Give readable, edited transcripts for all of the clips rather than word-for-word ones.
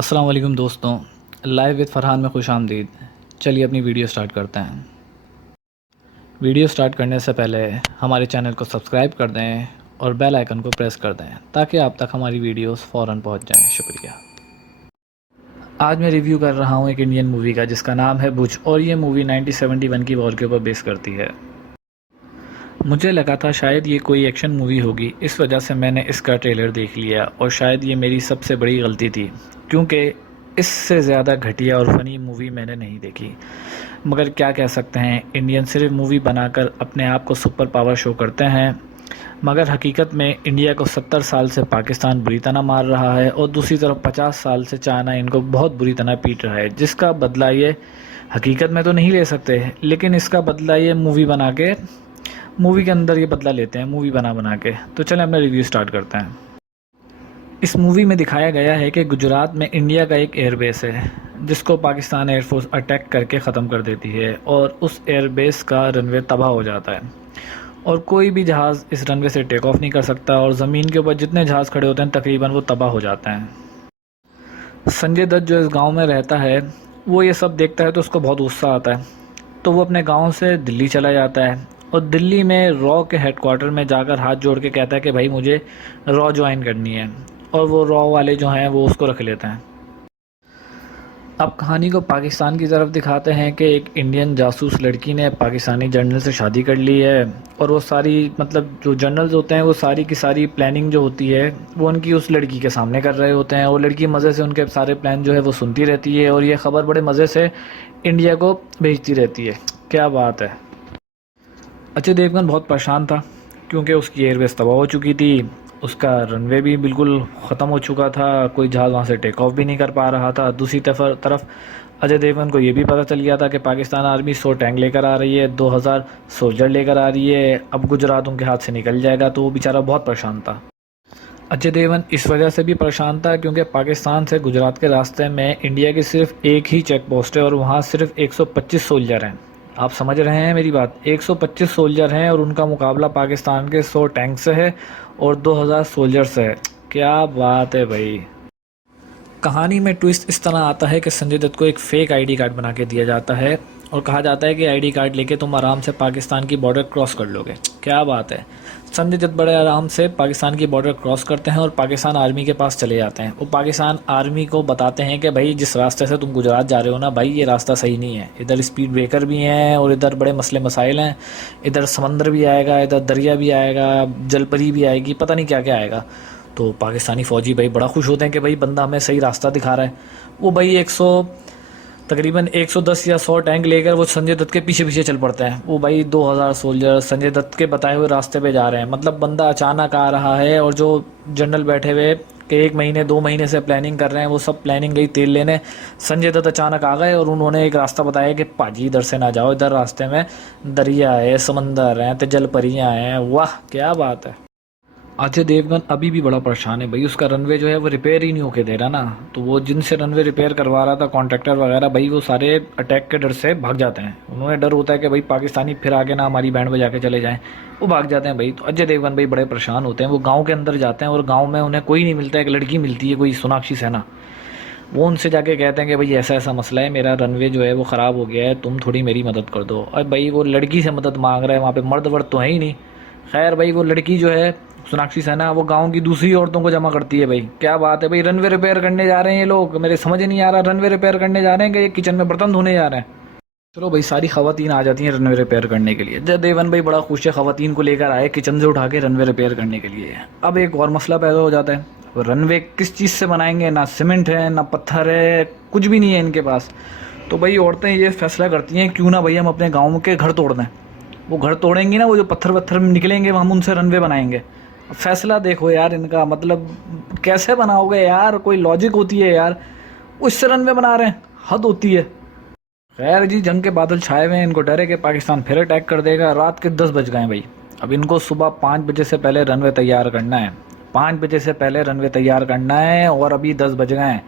अस्सलाम वालेकुम दोस्तों, लाइव विद फ़रहान में खुशामदीद। चलिए अपनी वीडियो स्टार्ट करते हैं। वीडियो स्टार्ट करने से पहले हमारे चैनल को सब्सक्राइब कर दें और बेल आइकन को प्रेस कर दें ताकि आप तक हमारी वीडियोस फ़ौरन पहुंच जाएं। शुक्रिया। आज मैं रिव्यू कर रहा हूं एक इंडियन मूवी का जिसका नाम है बुच, और ये मूवी 1971 की वॉर के ऊपर बेस करती है। मुझे लगा था शायद ये कोई एक्शन मूवी होगी, इस वजह से मैंने इसका ट्रेलर देख लिया और शायद ये मेरी सबसे बड़ी गलती थी क्योंकि इससे ज़्यादा घटिया और फ़नी मूवी मैंने नहीं देखी। मगर क्या कह सकते हैं, इंडियन सिर्फ मूवी बनाकर अपने आप को सुपर पावर शो करते हैं, मगर हकीकत में इंडिया को 70 साल से पाकिस्तान बुरी तरह मार रहा है और दूसरी तरफ 50 साल से चाइना इनको बहुत बुरी तरह पीट रहा है, जिसका बदला ये हकीकत में तो नहीं ले सकते, लेकिन इसका बदला ये मूवी के अंदर ये बदला लेते हैं मूवी बना बना के। तो चलें अपना रिव्यू स्टार्ट करते हैं। इस मूवी में दिखाया गया है कि गुजरात में इंडिया का एक एयरबेस है जिसको पाकिस्तान एयरफोर्स अटैक करके ख़त्म कर देती है और उस एयरबेस का रनवे तबाह हो जाता है और कोई भी जहाज़ इस रनवे से टेक ऑफ नहीं कर सकता और ज़मीन के ऊपर जितने जहाज़ खड़े होते हैं तकरीबन वो तबाह हो जाते हैं। संजय दत्त जो इस गांव में रहता है वो ये सब देखता है तो उसको बहुत गुस्सा आता है, तो वो अपने गांव से दिल्ली चला जाता है और दिल्ली में रॉ के हेडक्वार्टर में जाकर हाथ जोड़ के कहता है कि भाई मुझे रॉ ज्वाइन करनी है, और वो रॉ वाले जो हैं वो उसको रख लेते हैं। अब कहानी को पाकिस्तान की तरफ दिखाते हैं कि एक इंडियन जासूस लड़की ने पाकिस्तानी जनरल से शादी कर ली है और वो सारी जो जनरल्स होते हैं वो सारी की सारी प्लानिंग जो होती है वो उनकी उस लड़की के सामने कर रहे होते हैं और लड़की मज़े से उनके सारे प्लान जो है वो सुनती रहती है और ये ख़बर बड़े मज़े से इंडिया को भेजती रहती है। क्या बात है। अजय देवगन बहुत परेशान था क्योंकि उसकी एयरबेस तबाह हो चुकी थी, उसका रनवे भी बिल्कुल ख़त्म हो चुका था, कोई जहाज़ वहाँ से टेक ऑफ भी नहीं कर पा रहा था। दूसरी तरफ अजय देवगन को ये भी पता चल गया था कि पाकिस्तान आर्मी 100 टैंक लेकर आ रही है, 2000 सोल्जर लेकर आ रही है, अब गुजरात उनके हाथ से निकल जाएगा, तो वो बेचारा बहुत परेशान था। अजय देवगन इस वजह से भी परेशान था क्योंकि पाकिस्तान से गुजरात के रास्ते में इंडिया की सिर्फ एक ही चेक पोस्ट है और वहाँ सिर्फ 125 सोल्जर हैं। आप समझ रहे हैं मेरी बात, 125 सोल्जर हैं और उनका मुकाबला पाकिस्तान के 100 टैंक से है और 2000 सोल्जर से है। क्या बात है भाई। कहानी में ट्विस्ट इस तरह आता है कि संजय दत्त को एक फ़ेक आईडी कार्ड बना के दिया जाता है और कहा जाता है कि आईडी कार्ड लेके तुम आराम से पाकिस्तान की बॉर्डर क्रॉस कर लोगे। क्या बात है। संजय दत्त बड़े आराम से पाकिस्तान की बॉर्डर क्रॉस करते हैं और पाकिस्तान आर्मी के पास चले जाते हैं। वो पाकिस्तान आर्मी को बताते हैं कि भाई जिस रास्ते से तुम गुजरात जा रहे हो ना भाई, ये रास्ता सही नहीं है, इधर स्पीड ब्रेकर भी हैं और इधर बड़े मसले मसाइल हैं, इधर समंदर भी आएगा, इधर दरिया भी आएगा, जलपरी भी आएगी, पता नहीं क्या क्या आएगा। तो पाकिस्तानी फ़ौजी भाई बड़ा खुश होते हैं कि भाई बंदा हमें सही रास्ता दिखा रहा है। वो भाई तकरीबन 110 या 100 टैंक लेकर वो संजय दत्त के पीछे पीछे चल पड़ते हैं। वो भाई 2000 सोल्जर संजय दत्त के बताए हुए रास्ते पे जा रहे हैं। मतलब बंदा अचानक आ रहा है और जो जनरल बैठे हुए कि 1 महीने 2 महीने से प्लानिंग कर रहे हैं वो सब प्लानिंग गई तेल लेने। संजय दत्त अचानक आ गए और उन्होंने एक रास्ता बताया कि पाजी इधर से ना जाओ, इधर रास्ते में दरिया है, समंदर है, तो जल परियाँ हैं। वाह क्या बात है। अजय देवगन अभी भी बड़ा परेशान है भाई, उसका रनवे जो है वो रिपेयर ही नहीं होके दे रहा ना, तो वो जिनसे रनवे रिपेयर करवा रहा था कॉन्ट्रैक्टर वगैरह भाई वो सारे अटैक के डर से भाग जाते हैं। उन्हें डर होता है कि भाई पाकिस्तानी फिर आगे ना हमारी बैंड बजा के चले जाएं, वो भाग जाते हैं भाई। तो अजय देवगन भाई बड़े परेशान होते हैं। वो गाँव के अंदर जाते हैं और गाँव में उन्हें कोई नहीं मिलता, एक लड़की मिलती है कोई सोनाक्षी सिन्हा। वो उनसे जाके कहते हैं कि भाई ऐसा ऐसा मसला है, मेरा रनवे जो है वो ख़राब हो गया है, तुम थोड़ी मेरी मदद कर दो। और भाई वो लड़की से मदद मांग रहा है, वहाँ पे मर्द वर्द तो है ही नहीं। खैर भाई वो लड़की जो है सोनाक्षी सिन्हा वो गांव की दूसरी औरतों को जमा करती है भाई। क्या बात है भाई, रनवे रिपेयर करने जा रहे हैं ये लोग, मेरे समझ नहीं आ रहा रनवे रिपेयर करने जा रहे हैं कि ये किचन में बर्तन धोने जा रहे हैं। चलो भाई सारी खवातीन आ जाती हैं रनवे रिपेयर करने के लिए। जय देवन भाई बड़ा खुश है, खवातीन को लेकर आए किचन से उठा के रनवे रिपेयर करने के लिए। अब एक और मसला पैदा हो जाता है, रनवे किस चीज़ से बनाएंगे, ना सीमेंट है ना पत्थर है, कुछ भी नहीं है इनके पास। तो भाई औरतें ये फैसला करती हैं क्यों ना भाई हम अपने गाँव के घर तोड़ दें। वो घर तोड़ेंगी ना, वो जो पत्थर वत्थर निकलेंगे हम उनसे रनवे बनाएंगे। फैसला देखो यार इनका, मतलब कैसे बनाओगे यार, कोई लॉजिक होती है यार, उससे रनवे बना रहे हैं, हद होती है। खैर जी जंग के बादल छाए हुए हैं, इनको डर है कि पाकिस्तान फिर अटैक कर देगा। रात के 10 बज गए भाई, अब इनको सुबह 5 बजे से पहले रनवे तैयार करना है, 5 बजे से पहले रनवे तैयार करना है और अभी 10 बज गए हैं।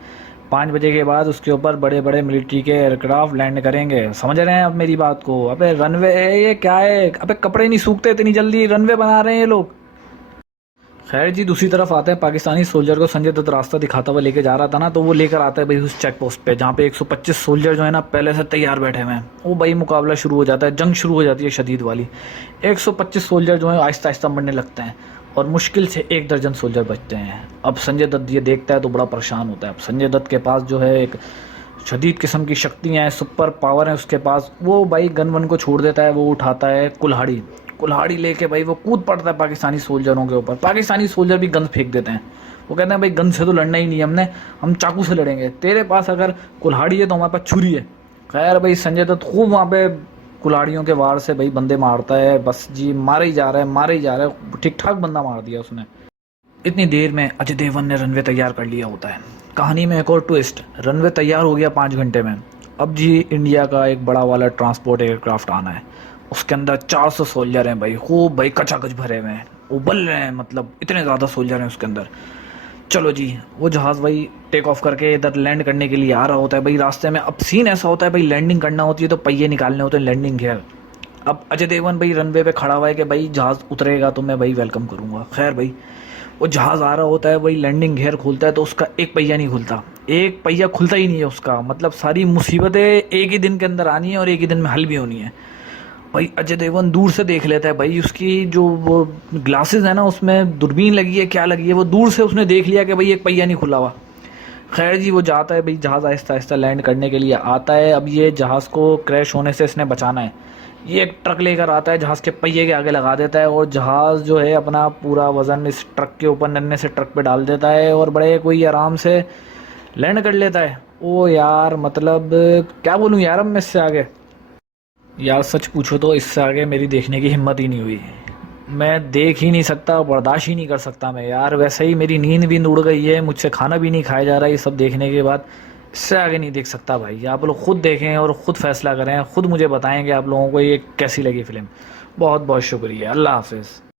5 बजे के बाद उसके ऊपर बड़े बड़े मिलिट्री के एयरक्राफ्ट लैंड करेंगे। समझ रहे हैं अब मेरी बात को। अबे रनवे है ये क्या है, अबे कपड़े नहीं सूखते इतनी जल्दी, रनवे बना रहे हैं ये लोग। खैर जी, दूसरी तरफ आते हैं पाकिस्तानी सोल्जर को संजय दत्त रास्ता दिखाता हुआ लेके जा रहा था ना, तो वो लेकर आता है भाई उस चेक पोस्ट पे जहाँ पे 125 सोल्जर जो है ना पहले से तैयार बैठे हुए हैं। वो भाई मुकाबला शुरू हो जाता है, जंग शुरू हो जाती है शदीद वाली। 125 सोल्जर जो है आहिस्ता आहिस्ता मरने लगते हैं और मुश्किल से 1 दर्जन सोल्जर बचते हैं। अब संजय दत्त ये देखता है तो बड़ा परेशान होता है। अब संजय दत्त के पास जो है एक शदीद किस्म की शक्तियाँ हैं, सुपर पावर है उसके पास। वो भाई गन वन को छोड़ देता है, वो उठाता है कुल्हाड़ी। कुल्हाड़ी लेके भाई वो कूद पड़ता है पाकिस्तानी सोल्जरों के ऊपर। पाकिस्तानी सोल्जर भी गन फेंक देते हैं। वो कहते हैं भाई गन से तो लड़ना ही नहीं है हमने, हम चाकू से लड़ेंगे। तेरे पास अगर कुल्हाड़ी है तो हमारे पास छुरी है। खैर भाई संजय दत्त खूब वहाँ पे कुल्हाड़ियों के वार से भाई बंदे मारता है। बस जी मारे ही जा रहा है, मारे ही जा रहा है। ठीक ठाक बंदा मार दिया उसने। इतनी देर में अजय देवगन ने रनवे तैयार कर लिया होता है। कहानी में एक और ट्विस्ट, रनवे तैयार हो गया 5 घंटे में। अब जी इंडिया का एक बड़ा वाला ट्रांसपोर्ट एयरक्राफ्ट आना है। उसके अंदर 400 सोल्जर हैं भाई, खूब भाई कचाकच भरे हुए हैं, उबल रहे हैं, मतलब इतने ज़्यादा सोल्जर हैं उसके अंदर। चलो जी, वो जहाज़ भाई टेक ऑफ करके इधर लैंड करने के लिए आ रहा होता है भाई। रास्ते में अब सीन ऐसा होता है भाई, लैंडिंग करना होती है तो पहिए निकालने होते हैं, लैंडिंग गियर। अब अजय देवगन भाई रनवे पे खड़ा हुआ है कि भाई जहाज़ उतरेगा तो मैं भाई वेलकम करूँगा। खैर भाई वो जहाज़ आ रहा होता है, वही लैंडिंग गियर खुलता है तो उसका एक पहिया नहीं खुलता। एक पहिया खुलता ही नहीं है उसका। मतलब सारी मुसीबतें एक ही दिन के अंदर आनी है और एक ही दिन में हल भी होनी है। भाई अजय देवगन दूर से देख लेता है भाई, उसकी जो वो ग्लासेस है ना उसमें दूरबीन लगी है क्या लगी है, वो दूर से उसने देख लिया कि भाई एक पहिया नहीं खुला हुआ। खैर जी वो जाता है भाई, जहाज़ आहिस्ता आहिस्ता लैंड करने के लिए आता है। अब ये जहाज़ को क्रैश होने से इसने बचाना है। ये एक ट्रक लेकर आता है, जहाज़ के पहिए के आगे लगा देता है और जहाज़ जो है अपना पूरा वज़न इस ट्रक के ऊपर नन्हे से ट्रक पे डाल देता है और बड़े कोई आराम से लैंड कर लेता है। ओ यार मतलब क्या बोलूँ यार, अब मैं इससे आगे यार सच पूछो तो इससे आगे मेरी देखने की हिम्मत ही नहीं हुई। मैं देख ही नहीं सकता, बर्दाश्त ही नहीं कर सकता मैं यार। वैसे ही मेरी नींद भी उड़ गई है, मुझसे खाना भी नहीं खाया जा रहा है ये सब देखने के बाद। इससे आगे नहीं देख सकता भाई। आप लोग खुद देखें और ख़ुद फैसला करें, ख़ुद मुझे बताएं कि आप लोगों को ये कैसी लगी फ़िल्म। बहुत बहुत शुक्रिया, अल्लाह हाफिज़।